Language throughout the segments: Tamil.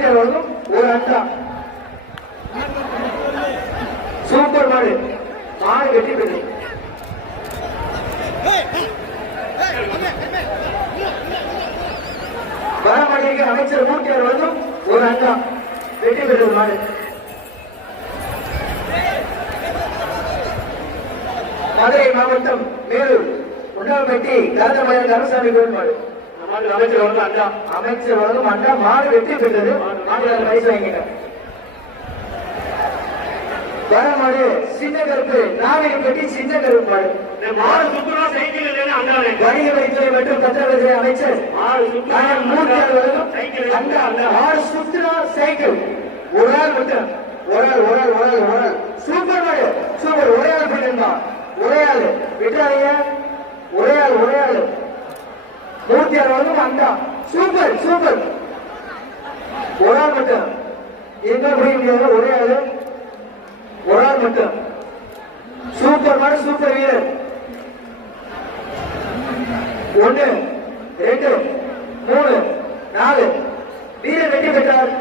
மூர்த்தியார் வழங்கும் ஒரு அண்டா. சூப்பர் மாடு. மாடு வெற்றி பெற்று வரமாடிக்கு அமைச்சர் மூர்த்தியார் வழங்கும் ஒரு அண்டா. வெற்றி பெற்றது மாடு. மதுரை மாவட்டம் மேலூர் உண்டாம்பட்டி கருத்தமலையார் கருசாமி கோவில் மாடு. அமைச்சர் வழங்கும் அண்டா. அமைச்சர் வழங்கும் அண்டா. மாடு வெற்றி பெற்றது. மாடு பரிசு வாங்கிங்க. வரமாடு சின்ன கருப்பு நாகரிகம் கட்டி சின்ன கருப்பு மாடு. மாடு சுற்றுலா சைக்கிள் வணிக வரித்துறை மற்றும் பத்திரப்பதிவு அமைச்சர் மூர்த்தியார் வழங்கும் அண்டா. மாடு சுற்றுலா சைக்கிள் ஒரு ஆள் மட்டும். ஒரு ஆள் சூப்பர் மாடு. சூப்பர் ஒரே ஆள் பண்ணிருந்தா. ஒரே ஆள் விட்டுறாதீங்க. ஒரே ஆள் மூர்த்தியார் வழங்கும் அண்டா. சூப்பர் ஒரு ஆள் மட்டும். எங்க முடிய முடியாது. ஒரே ஆளு ஒரு ஆள் மட்டும். சூப்பர் மாடு. சூப்பர் வீரர். 1 2 3 4 வீரர் வெற்றி பெற்றார்.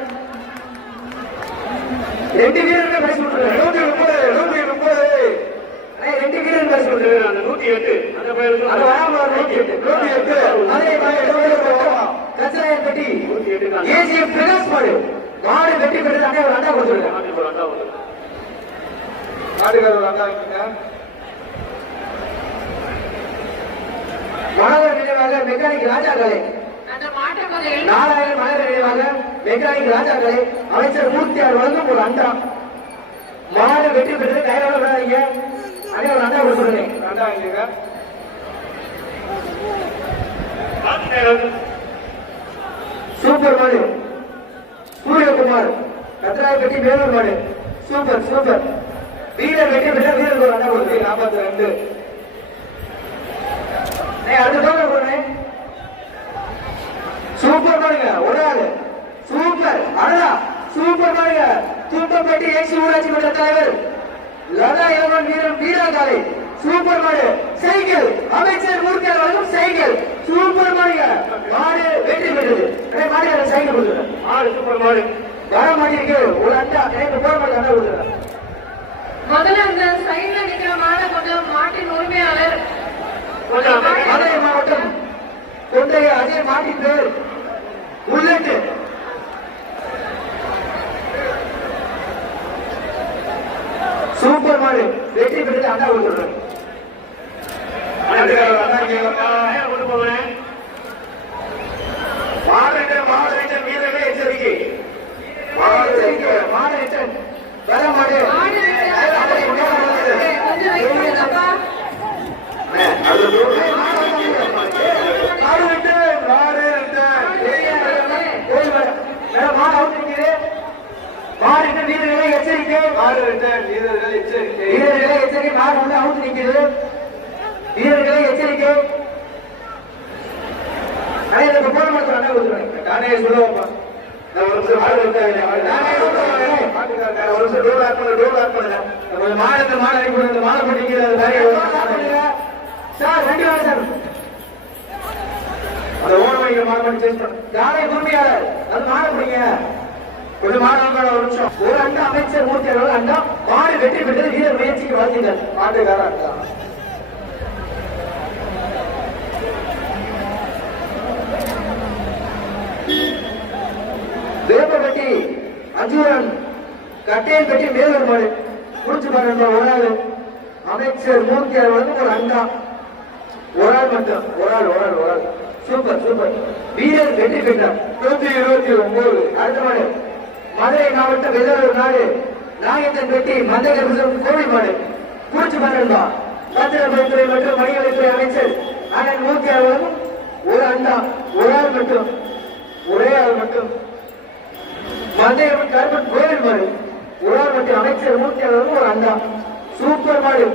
2 வீரர்கள் பரிசு கொடுத்தார். 130 2 வீரர்கள் பரிசு கொடுத்தார். 108 அந்த பையனுக்கு அது வராம 108 அதே கச்சராயன் பெட்டி ஏஜிஎம் பிரகாஷ் மாடு. மாடு வெற்றி பெற்றது. அண்ணா ஒரு அண்டா கொடுத்துருக்காங்க. மாணவர் நினைவாக மெக்கானிக் ராஜா கலை. 4000 மாணவர் நினைவாக மெக்கானிக் ராஜா கலை அமைச்சர் மூர்த்தியார் வழங்கும் ஒரு அண்டா. மாடு வெற்றி பெற்றது. கையோட விடாதீங்க. அண்ணே ஒரு அண்டா கொடுத்துருங்க. சூப்பர் மாடு. சூரியகுமார் கத்திராயப்பட்டி மேலூர் மாடு. சூப்பர் வீரர் வெற்றி பெற்ற வீரர் ஒரு அண்டா கொடுத்து 42. அடுத்த போறேன். சூப்பர் பாருங்க. ஒரு ஆளு சூப்பர் அழகா. சூப்பர் பாருங்க. தூப்பப்பட்டி ஏசி ஊராட்சி மன்ற தலைவர் லதா இளவன் வீரன் வீராகாலை. சூப்பர் மாடு. சைக்கிள் அமைச்சர் மூர்த்தியார் வழங்கும் சைக்கிள். சூப்பர் மாடுங்க. மாடு வெற்றி பெற்றது. மாடு சைக்கிள் கொடுத்துருங்க. மாடு சூப்பர் மாடு. வர மாட்டிருக்கு ஒரு அண்டா. எனக்கு போற மாட்டேன் அண்டா கொடுத்துருங்க. முதல்ல இந்த சைடுல நிக்கிற மாடை கொஞ்சம் மாட்டின் உரிமையாளர் மதுரை மாவட்டம் கொண்டைய அதே மாட்டின் பேர் புல்லட். சூப்பர் மாடு வெற்றி பெற்றது. அண்டா கொடுத்துருங்க. வீரர்களே எச்சரிக்கை. மாடு வர மாடு. வீரர்களை எச்சரிக்கை. மாடு வந்து அவுட் நிற்கிறது. வீரர்களை எச்சரிக்கை. போட மாட்டேன். நானே சொல்லுவாப்பா. ஒரு அண்டா அமைச்சர் மூர்த்தியார் அண்டா. மாடு வெற்றி பெற்றது. வீரர் முயற்சிக்கு வாழ்த்துங்கள். மாட்டுக்கார அண்டா. வேப்பப்பட்டி அஜூரன் கட்டையன் பெட்டி மேலூர் மாடு. முடிச்சு பாருங்க. ஒரு ஆள் அமைச்சர் மூர்த்தியார் வந்து ஒரு அண்டா. ஒரு ஆள் மட்டும். ஒரு ஆள் சூப்பர் வீரர் வெற்றி பெற்றார். 129. அடுத்த மாடு மதுரை மாவட்டம் வெள்ளூர் நாடு நாயத்தன் பெட்டி மந்தகர் கோவில் மாடு. முடிச்சு பாருங்க. பத்திரப்பதித்துறை மற்றும் வணிகத்துறை அமைச்சர் அண்ணன் மூர்த்தியார் வந்து ஒரு அண்டா. ஒரு ஆள் மட்டும். ஒரே ஆள் மட்டும். மந்தையம்மன் கருப்பன் கோவில் மாடு. ஒரு ஆள் மட்டும். அமைச்சர் மூர்த்தியார் வந்து ஒரு அண்டா. சூப்பர் மாடு.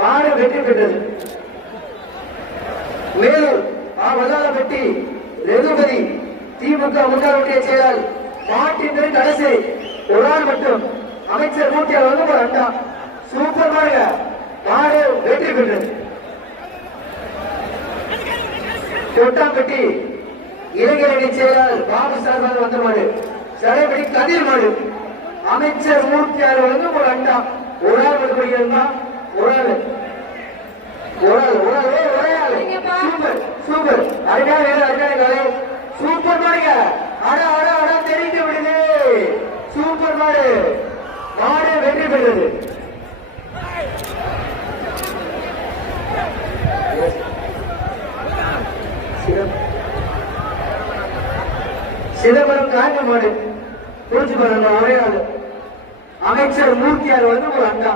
மாடு வெற்றி பெற்றது. மேலூர் வல்லாளப்பட்டி ரகுபதி திமுக முன்னாள் ஒன்றிய செயலாளர் மாட்டின் கடைசி. ஒரு ஆள் மட்டும். அமைச்சர் மூர்த்தியார் வந்து ஒரு அண்டா. சூப்பர் மாடு. மாடு வெற்றி பெற்றது. தொட்டாம்பட்டி இளைஞரணி செயலாளர் பாபு சார்பாக வந்த மாடு. சடைபடி கதிர் மாடு அமைச்சர் மூர்த்தியார் வந்து ஒரு அண்டா ஒரு ஆள் கொடுக்கிறதா ஒரு ஆள் ஒரே ஆள் சூப்பர் சூப்பர் அருமையான வேலை அருமையான காலை சூப்பர் மாடுங்க அடா தெரிந்து விடுது சூப்பர் மாடு மாடு வெற்றி பெறுது சிதம்பரம் காங்க மாடு குறிச்சு பாருங்க ஒரே ஆள் அமைச்சர் மூர்த்தியார் வந்து ஒரு அண்டா